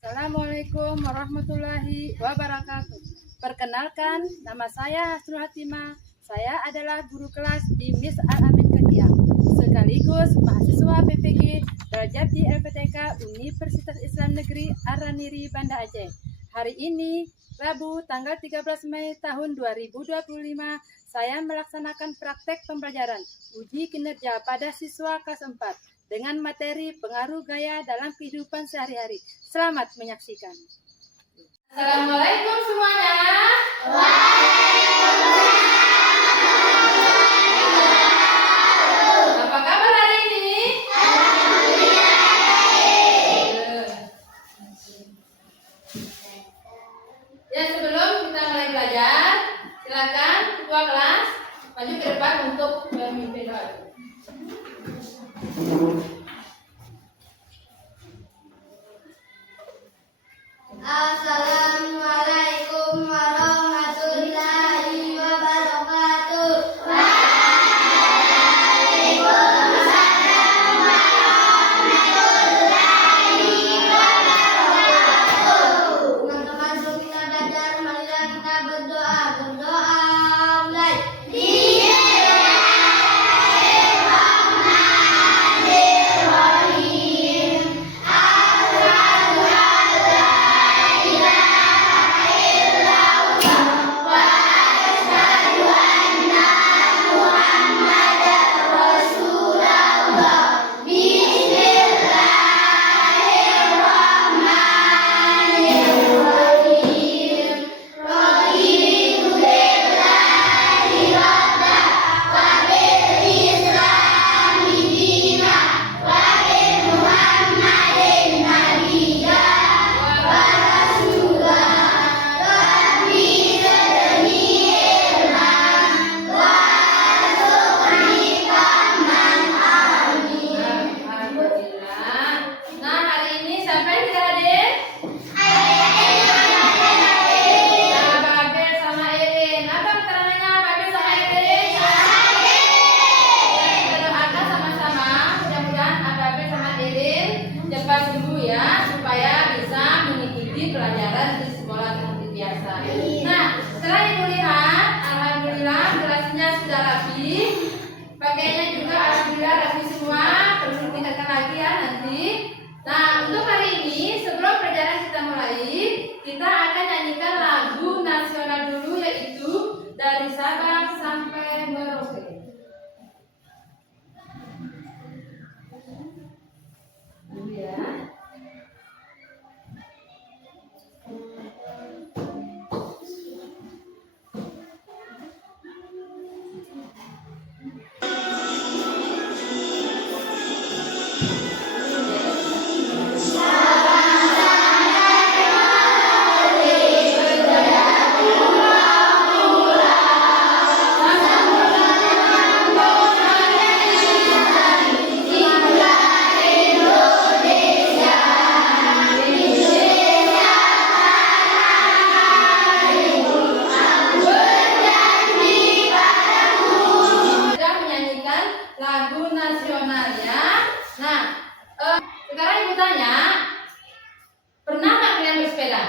Assalamualaikum warahmatullahi wabarakatuh. Perkenalkan, nama saya Hasnul Hatimah. Saya adalah guru kelas di Miss Al-Amin Kekiang, sekaligus mahasiswa PPG Darajati LPTK Universitas Islam Negeri Araniri, Banda Aceh. Hari ini, Rabu, tanggal 13 Mei tahun 2025, saya melaksanakan praktek pembelajaran uji kinerja pada siswa kelas 4 dengan materi pengaruh gaya dalam kehidupan sehari-hari. Selamat menyaksikan. Assalamualaikum semuanya. Apa kabar hari ini? Ya, sebelum kita mulai belajar, silakan ketua kelas maju ke depan untuk memimpin doa. Assalamualaikum warahmatullahi wabarakatuh. Teman-teman, sebelum kita belajar, marilah kita berdoa. Mulai. Nah, hari ini siapa yang tidak hadir? Nah, Babel sama Erin. Apa keterangannya Babel sama Erin? Kita doakan sama-sama. Mudah-mudahan Babel sama Erin cepat sembuh ya, supaya bisa mengikuti pelajaran di sekolah seperti biasa. Nah, setelah ibu lihat, alhamdulillah kelasnya sudah rapi. Pakaiannya juga alhamdulillah rapi semua. Perlu ditingkatkan lagi ya nanti. Nah, untuk hari ini sebelum pelajaran kita mulai, kita akan nyanyikan lagu nasional dulu, yaitu Dari Sabang Sampai Merauke. Dulu ya. Sudah menyanyikan lagu nasionalnya. Nah, sekarang ibu tanya, pernah nggak kalian bersepeda?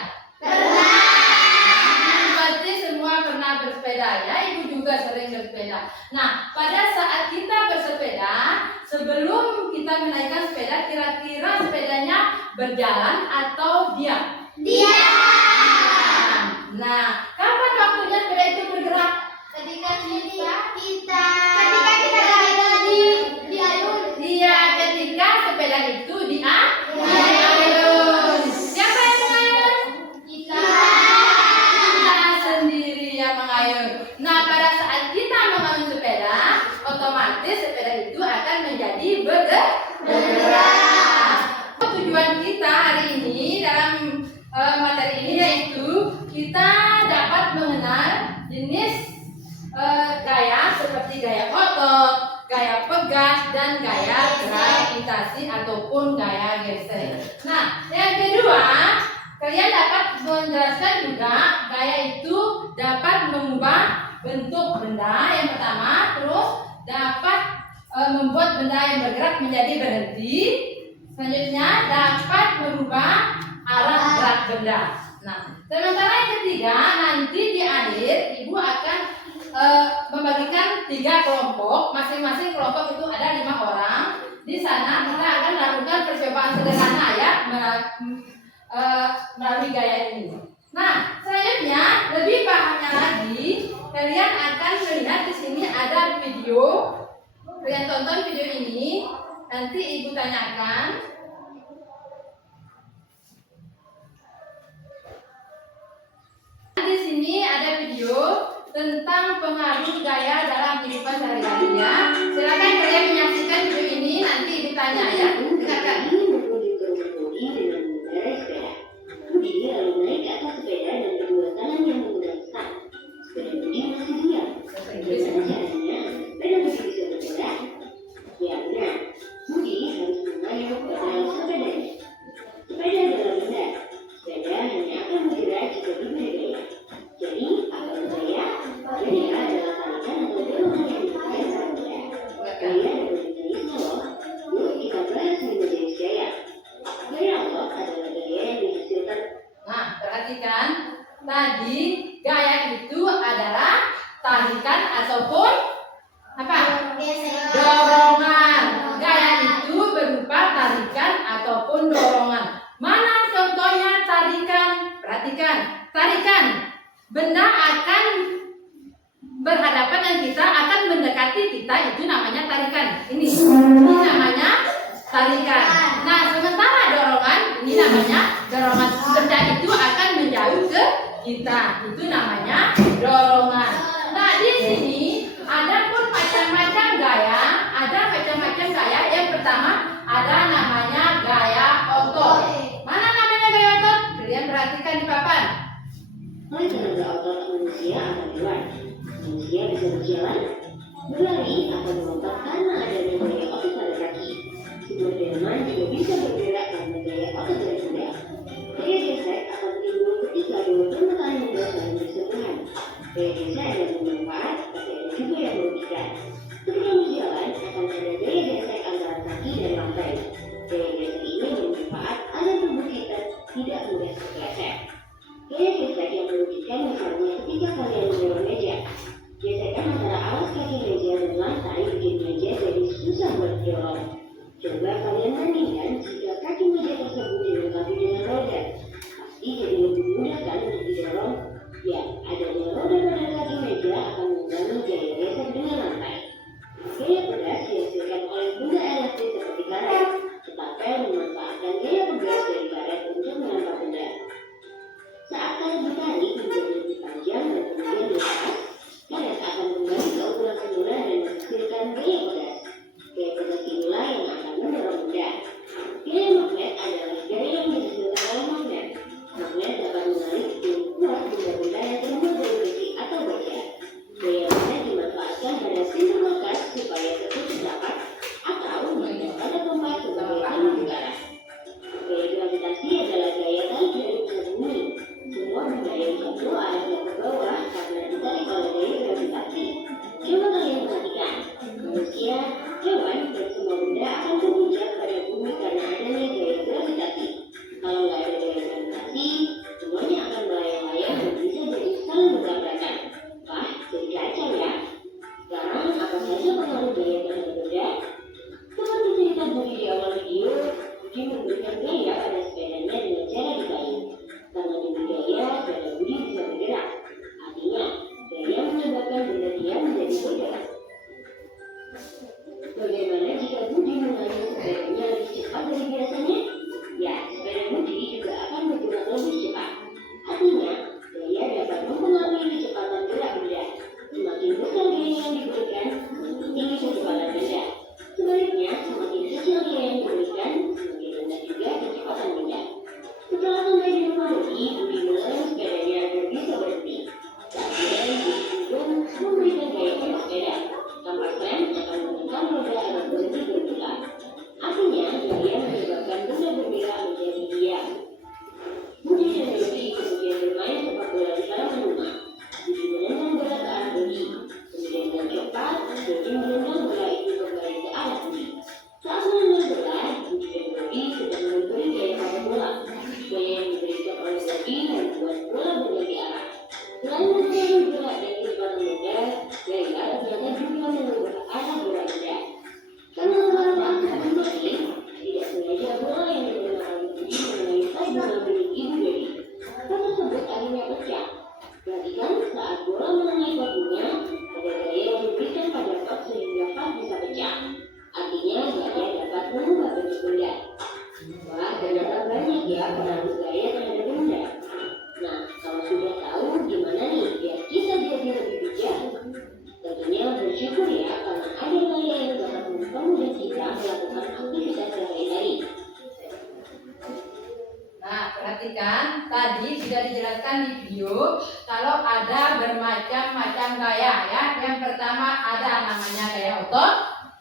Pasti semua pernah bersepeda ya. Ibu juga sering bersepeda. Nah, pada saat kita bersepeda, sebelum kita menaikkan sepeda, kira-kira sepedanya berjalan atau diam? Nah, kapan waktunya sepeda itu bergerak? Ketika kita lagi diayun. Iya, ketika sepeda itu diayun. Siapa yang mengayun? Kita Kita sendiri yang mengayun. Nah, pada saat kita mengayun sepeda, otomatis sepeda itu akan menjadi bergerak. Tujuan kita hari ini dalam materi ini yaitu kita dapat mengenal jenis gaya seperti gaya otot, gaya pegas, dan gaya gravitasi ataupun gaya geser. Nah, yang kedua, kalian dapat menjelaskan juga gaya itu dapat mengubah bentuk benda yang pertama, terus dapat membuat benda yang bergerak menjadi berhenti. Selanjutnya dapat merubah arah benda. Nah, sementara yang ketiga, nanti di akhir ibu akan membagikan 3 kelompok, masing-masing kelompok itu ada 5 orang. Di sana kita akan melakukan percobaan sederhana ya melalui gaya ini. Nah, selanjutnya lebih pahamnya lagi, kalian akan melihat di sini ada video. Kalian tonton video ini, nanti ibu tanyakan. Di sini ada video tentang pengaruh gaya dalam kehidupan sehari-hari ya. Silakan kalian menyaksikan video ini, nanti ibu tanya ya. Dengarkan. Budi lalu naik ke atas sepeda dan kedua tangannya memegang stang. Sepeda Budi masih diam. Bagaimana caranya sepeda Budi bisa bergerak? Ya benar, Budi harus mengayuh pedal sepedanya. Sepeda adalah benda. Sepeda hanya akan bergerak jika diberi gaya. Jadi, apa gaya? Gaya adalah tarikan atau dorongan yang dipakai saat bergerak. Gaya dapat jenisnya loh. Yuk kita bahas jenis gaya. Gaya Allah adalah gaya yang dihasilkan. Nah, perhatikan. Tadi gaya itu adalah tarikan ataupun apa? Dorongan. Gaya itu berupa tarikan ataupun dorongan. Mana contohnya tarikan? Perhatikan. Tarikan. Benda akan berhadapan dengan kita, akan mendekati kita, itu namanya tarikan. Ini namanya tarikan. Nah, sementara dorongan, ini namanya dorongan. Benda itu akan menjauh ke kita, itu namanya dorongan. Nah, di sini ada pun macam-macam gaya, ada macam-macam gaya. Yang pertama ada namanya gaya otot. Mana namanya gaya otot? Kalian perhatikan di papan. Oleh tenaga otot manusia akan kuat. Manusia bisa berjalan, berlari atau melompat karena adanya gaya otot pada kaki. Sebuah delman juga bisa bergerak karena gaya otot dari kuda. Gaya gesek akan timbul ketika dua permukaan muda saling bersentuhan. Gaya gesek ada yang bermanfaat, tapi ada juga yang merugikan. Ketika berjalan akan ada gaya gesek antara kaki dan lantai. Gaya gesek ini bermanfaat agar tubuh kita tidak mudah terpeleset. Gaya gesek yang merugikan misalnya ketika kalian mendorong meja. Gesekan antara alas kaki meja dan lantai bikin meja jadi susah buat didorong. Coba kalian bandingkan jika kaki meja tersebut dilengkapi dengan roda. Pasti jadi lebih mudah kan untuk didorong? Ya, adanya roda pada kaki meja akan mengurangi gaya gesek dengan lantai. Gaya pegas dihasilkan oleh benda elastis seperti karet. Ketapel memanfaatkan gaya pegas dari karet untuk melempar benda. Saat karet bertarik menjadi lebih panjang dan kemudian dilepas, karet akan kembali ke ukuran semula dan menghasilkan gaya pegas. Gaya pegas inilah yang akan mendorong benda. Gaya magnet adalah gaya yang dihasilkan oleh magnet. Magnet dapat menarik dan kuat benda-benda yang terbuat dari besi atau baja. Gaya magnet dimanfaatkan pada pintu kulkas supaya tertutup rapat atau magnet pada kompas sebagai penunjuk arah. Gaya gravitasi adalah gaya tarik dari pusat bumi. Semua benda yang jatuh arahnya ke bawah karena ditarik oleh menanggung gaya terhadap benda. Nah, kalau sudah tahu gimana nih biar kita jadi lebih bijak? Tentunya bersyukur ya karena ada gaya yang dapat mempermudah kita melakukan aktivitas sehari-hari. Nah, perhatikan tadi sudah dijelaskan di video kalau ada bermacam-macam gaya ya. Yang pertama ada namanya gaya otot,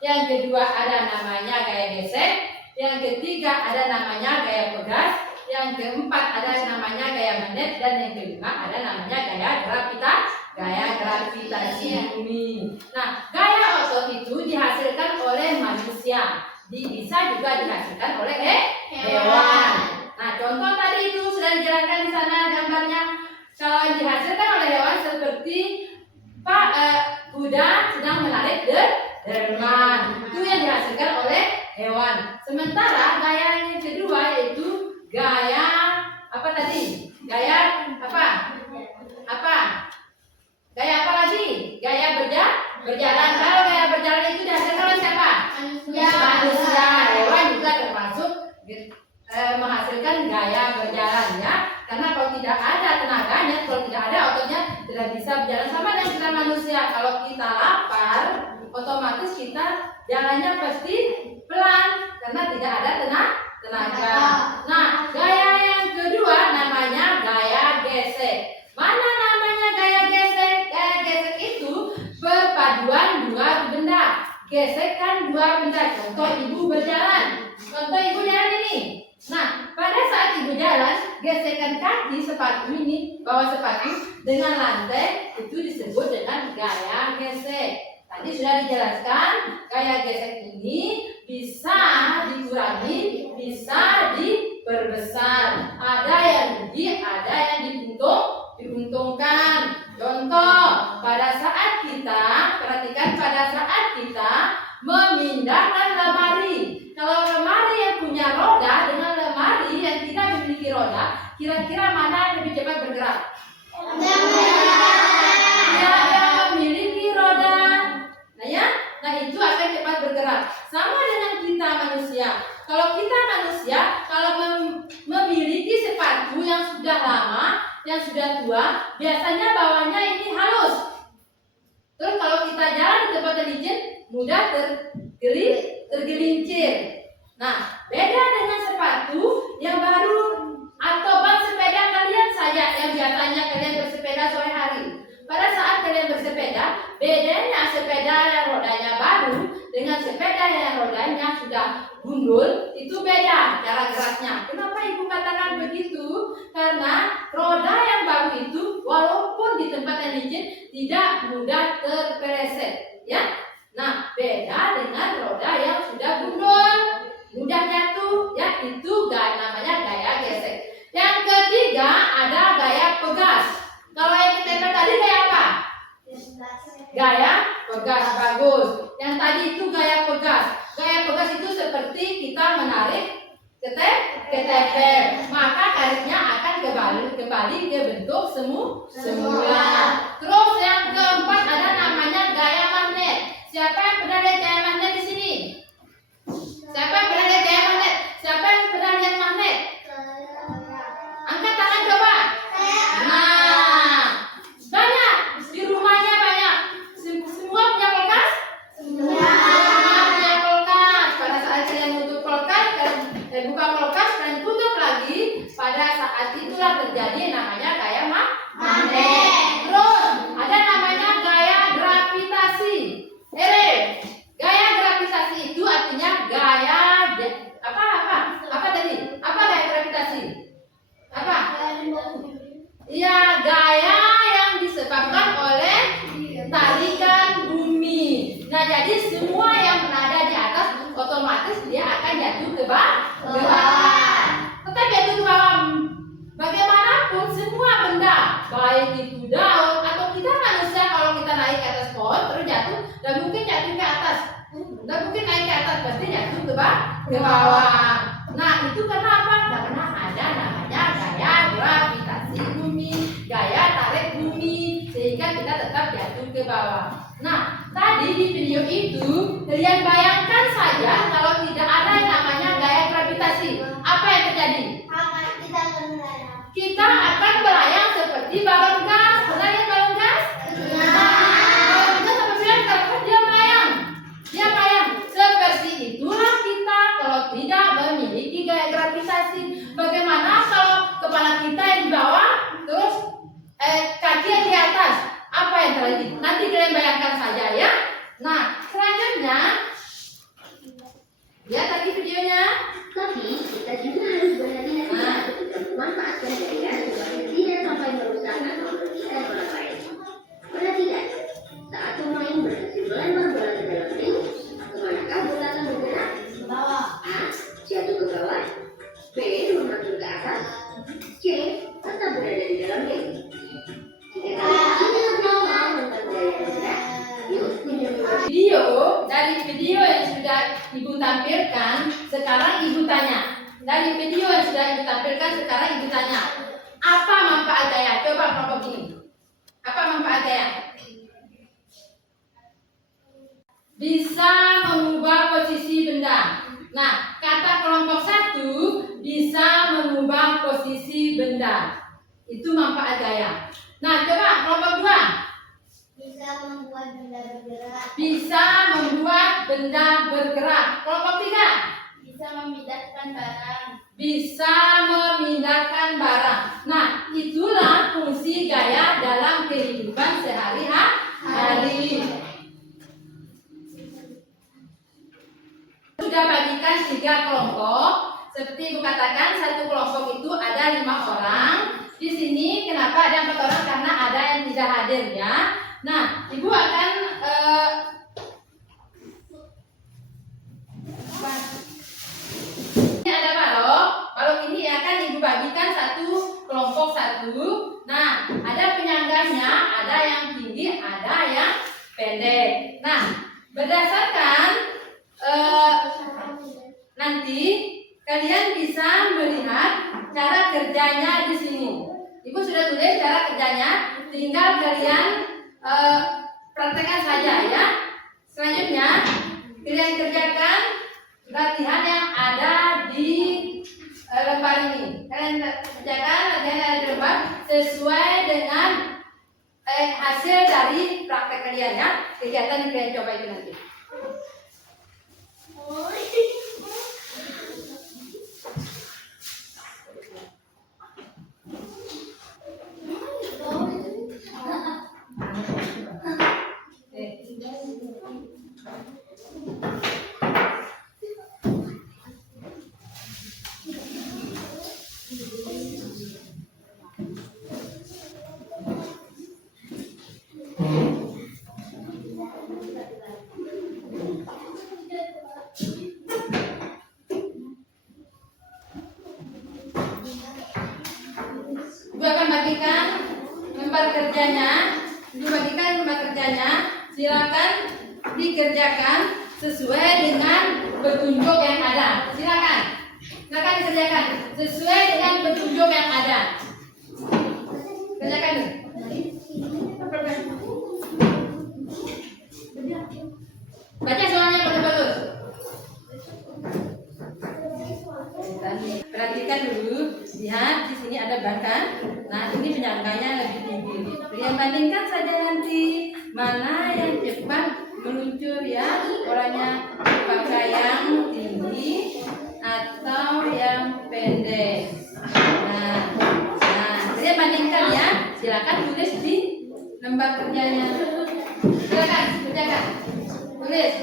yang kedua ada namanya gaya gesek, yang ketiga ada namanya gaya pegas, yang keempat ada namanya gaya magnet, dan yang kelima ada namanya gaya gravitasi bumi. Nah, gaya otot itu dihasilkan oleh manusia, bisa juga dihasilkan oleh hewan. Nah, contoh tadi itu sudah dijelaskan di sana gambarnya. Kalau yang dihasilkan oleh hewan seperti kuda sedang menarik delman, itu yang dihasilkan oleh hewan. Sementara gaya yang kedua yaitu gaya apa tadi? Gaya apa? Gaya apa lagi? Gaya berjalan. Kalau gaya berjalan itu dihasilkan oleh siapa? Manusia. Hewan juga termasuk menghasilkan gaya berjalannya, karena kalau tidak ada tenaganya, kalau tidak ada ototnya, tidak bisa berjalan. Sama dengan kita manusia, kalau kita lapar otomatis kita jalannya pasti pelan karena tidak ada tenaga. Nah, gaya yang kedua namanya gaya gesek. Mana namanya gaya gesek? Gaya gesek itu perpaduan dua benda. Gesekkan dua benda. Contoh ibu berjalan. Contoh ibu jalan ini. Nah, pada saat ibu jalan, gesekan kaki sepatu ini, bawah sepatu dengan lantai itu disebut dengan gaya gesek. Tadi sudah dijelaskan, gaya gesek ini bisa dikurangi, bisa diperbesar. Ada yang rugi, ada yang diuntungkan. Contoh, pada saat kita, perhatikan pada saat kita memindahkan lemari. Kalau lemari yang punya roda dengan lemari yang tidak memiliki roda, kira-kira mana yang lebih cepat bergerak? Yang memiliki roda. Nah itu akan cepat bergerak. Sama dengan kita manusia. Kalau kita manusia, kalau memiliki sepatu yang sudah lama, yang sudah tua, biasanya bawahnya ini halus. Terus kalau kita jalan di tempat yang licin, mudah tergelincir. Nah, beda dengan sepatu yang baru atau ban sepeda kalian saja yang biasanya kalian bersepeda sore hari. Pada saat kalian bersepeda, bedanya sepeda yang rodanya baru dengan sepeda yang rodanya sudah gundul, itu beda cara geraknya. Kenapa ibu katakan begitu? Karena roda yang baru itu walaupun di tempat yang licin tidak mudah terpeleset, ya. Nah, beda dengan roda yang sudah gundul, mudah jatuh, ya, itu namanya gaya gesek. Yang ketiga ada gaya pegas. Kalau yang kita tadi gaya apa? Gaya pegas, bagus. Yang tadi itu gaya pegas. Gaya pegas itu seperti kita menarik keteper, maka tarik kembali ke bentuk semula. Terus yang keempat ada namanya gaya magnet. Siapa yang pernah lihat gaya magnet di sini? Siapa yang pernah lihat gaya magnet? Siapa yang pernah lihat magnet? Angkat tangan coba. Nah, banyak di rumahnya banyak. Semua punya kulkas? Semua punya kulkas. Pada saat kalian tutup kulkas, kalian buka kulkas dan tutup lagi, pada saat itulah terjadi namanya gaya magnet. Terus ada namanya gaya gravitasi. Gaya gravitasi itu artinya gaya apa tadi? Apa gaya gravitasi? Apa? Iya, gaya yang disebabkan oleh tarikan bumi. Nah, jadi semua yang berada di atas otomatis dia akan jatuh ke bawah. Tetap jatuh ke bawah. Bagaimanapun semua benda, baik itu daun atau kita manusia, kalau kita naik ke atas pohon terus jatuh, dan mungkin jatuh ke atas, dan mungkin naik ke atas pasti jatuh ke bawah. Nah, itu kenapa? Karena ada namanya gaya gravitasi bumi, gaya tarik bumi, sehingga kita tetap jatuh ke bawah. Nah, tadi di video itu kalian bayangkan saja kalau tidak ada yang namanya gaya gravitasi, apa yang terjadi? cara ini. Nanti kalian bayangkan saja ya. Nah, selanjutnya lihat lagi videonya. Tapi kita juga harus berhati-hati ketika memanfaatkan daerah supaya tidak sampai merusak atau merugikan orang lain. Perhatikan, saat pemain berhasil melempar bola ke dalam ring, kemanakah bola akan bergerak? Bawah. A. Jatuh ke bawah. B. Memantul ke atas. C. Tetap berada di dalam ring. Jika kalian tidak mau tentang gaya bergerak, yuk mencoba. Dari video yang sudah Ibu tampilkan, sekarang Ibu tanya. Dari video yang sudah Ibu tampilkan, sekarang Ibu tanya. Apa manfaat gaya? Coba kelompok ini. Apa manfaat gaya? Bisa mengubah posisi benda. Nah, kata kelompok 1 bisa mengubah posisi benda. Itu manfaat gaya. Nah, coba kelompok 2. Bisa membuat benda bergerak. Bisa membuat benda bergerak. Kelompok 3. Bisa memindahkan barang. Bisa memindahkan barang. Nah, itulah fungsi gaya dalam kehidupan sehari-hari. Sudah bagikan 3 kelompok. Seperti Ibu katakan, satu kelompok itu ada 5 orang. Di sini kenapa ada 4 orang? Karena ada yang tidak hadir ya. Nah, Ibu akan ini ada balok. Balok ini akan Ibu bagikan satu kelompok 1. Nah, ada penyangganya, ada yang tinggi, ada yang pendek. Nah, berdasarkan nanti kalian bisa melihat cara kerjanya di sini. Ibu sudah tulis cara kerjanya, tinggal kalian praktekkan saja ya. Selanjutnya kalian kerjakan latihan yang ada di lembar ini. Kalian kerjakan latihan yang ada di lembar sesuai dengan hasil dari praktek kalian ya. Kegiatan yang kalian coba itu nanti. Ibu akan bagikan lembar kerjanya. Ibu bagikan lembar kerjanya. Silakan dikerjakan sesuai dengan petunjuk yang ada. Silakan. Silakan dikerjakan sesuai dengan petunjuk yang ada. Kerjakan dulu. Baca soalnya bagus-bagus. Perhatikan dulu, lihat di sini ada ban kan. Nah, ini penyangganya lebih tinggi. Kalian bandingkan saja nanti mana yang cepat meluncur ya. Orangnya pakai yang tinggi atau yang pendek. Nah, kalian bandingkan ya. Silakan tulis di lembar kerjanya. Silakan kerjakan. Tulis.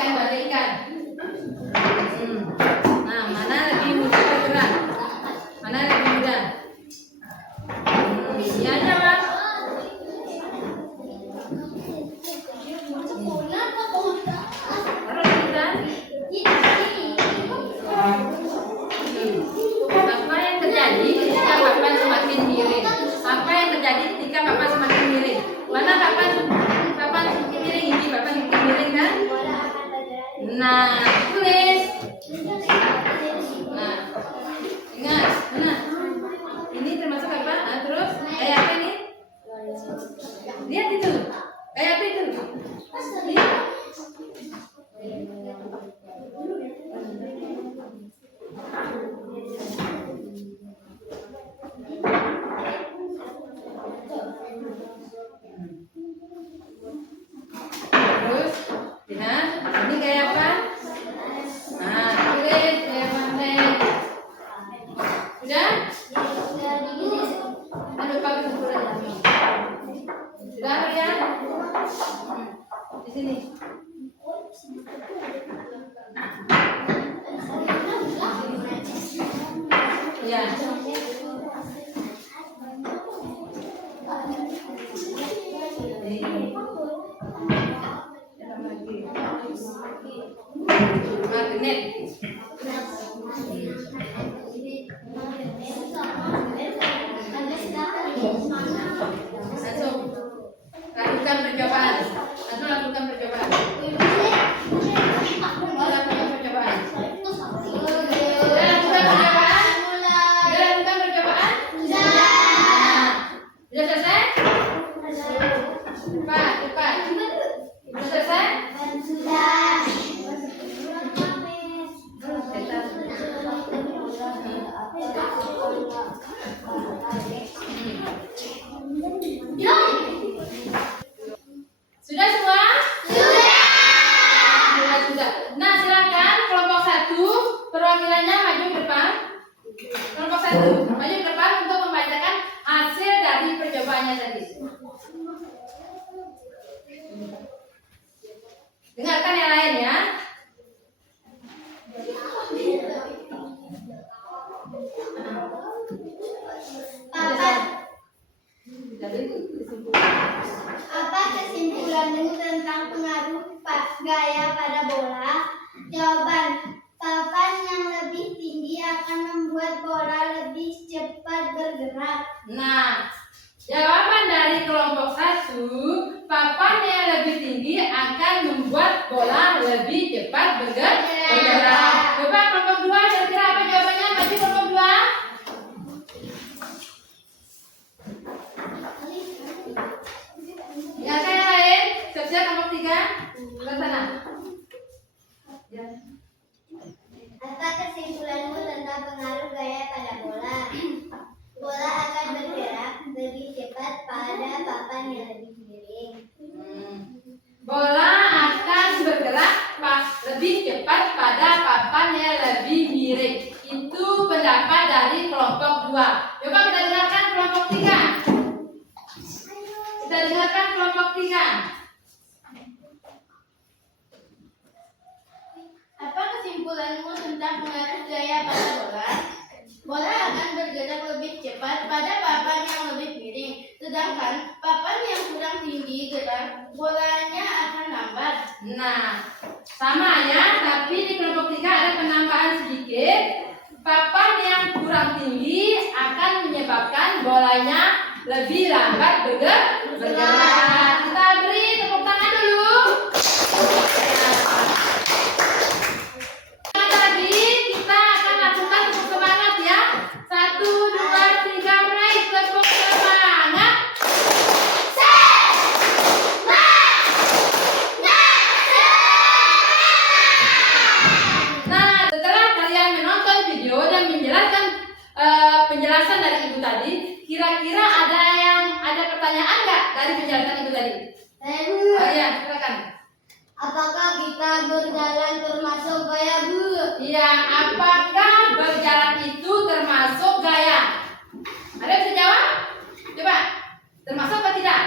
Bandingkan. Nah, mana lebih mudah bergerak? Mana lebih mudah? Ya jawab. Apa yang terjadi ketika papan semakin miring? Apa yang terjadi ketika papan semakin miring? Mana papan semakin miring? Ini papan semakin miring kan? Nah, tulis. Sudah kalian? Di sini. Ya. Magnet. Langsung lakukan percobaan. Langsung lakukan percobaan. Mau lakukan percobaan. Sudah lakukan percobaan? Sudah lakukan percobaan? Sudah selesai? Cepat, cepat. Sudah selesai? Sudah semua? Sudah. Nah, silakan kelompok 1 perwakilannya maju ke depan. Kelompok 1 maju ke depan untuk membacakan hasil dari percobaannya tadi. Dengarkan yang lain ya. Apa kesimpulanmu tentang pengaruh gaya pada bola? Jawaban: papan yang lebih tinggi akan membuat bola lebih cepat bergerak. Nah, jawaban dari kelompok 1, papan yang lebih tinggi akan membuat bola lebih cepat bergerak. Coba kelompok 2, kira-kira apa jawabannya? Maju kelompok 2. Ya, yang lain, siap-siap kelompok 3 ke sana. Ya. Apa kesimpulanmu tentang pengaruh gaya pada bola? Bola akan bergerak lebih cepat pada papan yang lebih miring. Bola akan bergerak lebih cepat pada papan yang lebih miring. Itu pendapat dari kelompok 2. Coba kita dengarkan kelompok 3. Kita dengarkan kelompok 3. Apa kesimpulanmu tentang pengaruh gaya pada bola? Bola akan bergerak lebih cepat pada papan yang lebih miring, sedangkan papan yang kurang tinggi gerak, bolanya akan lambat. Nah, sama ya, tapi di kelompok 3 ada penambahan sedikit. Papan yang kurang tinggi akan menyebabkan bolanya lebih lambat bergerak. Kita beri tepuk tangan dulu. Nah, lagi kita akan lakukan tepuk semangat ya. 1, 2, 3, mulai tepuk semangat. Nah, setelah kalian menonton video dan menjelaskan penjelasan dari ibu tadi, kira-kira ada pertanyaan nggak dari penjelasan ibu tadi? Oh ya, silakan. Apakah kita berjalan termasuk gaya, Bu? Iya, apakah berjalan itu termasuk gaya? Ada yang bisa jawab? Coba, termasuk apa tidak?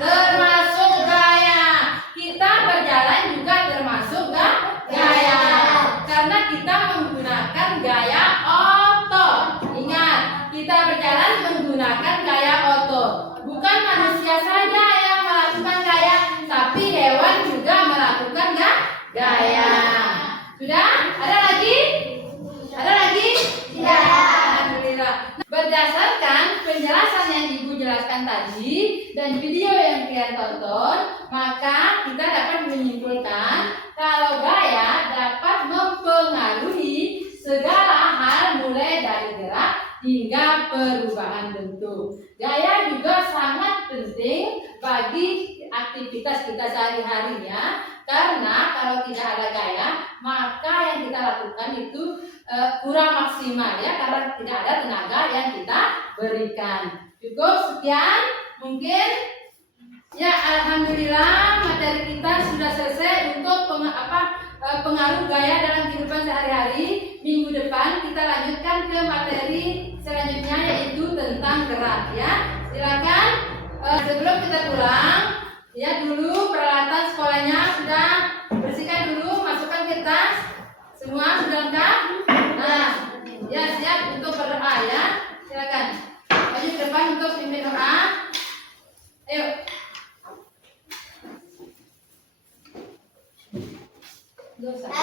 Termasuk gaya. Kita berjalan juga termasuk gaya. Karena kita menggunakan gaya otot. Ingat, kita berjalan menggunakan gaya otot. Bukan manusia saja yang melakukan gaya, tapi hewan juga melakukan gaya. Sudah? Ada lagi? Ada lagi? Ya. Alhamdulillah. Berdasarkan penjelasan yang ibu jelaskan tadi dan video yang kalian tonton, maka kita dapat menyimpulkan kalau gaya dapat mempengaruhi segala hal mulai dari gerak hingga perubahan bentuk. Gaya juga sangat penting bagi aktivitas kita sehari-hari ya. Karena kalau tidak ada gaya, maka yang kita lakukan itu kurang maksimal ya, karena tidak ada tenaga yang kita berikan. Cukup sekian mungkin ya. Alhamdulillah materi kita sudah selesai untuk pengaruh gaya dalam kehidupan sehari-hari. Minggu depan kita lanjutkan ke materi selanjutnya yaitu tentang gerak ya. Silakan. Sebelum kita pulang, lihat dulu peralatan sekolahnya sudah bersihkan dulu, masukkan ke tas. Semua sudah lengkap? Nah, ya siap untuk berdoa ya. Silakan. Maju ke depan untuk pimpin doa. Ayo. Amin.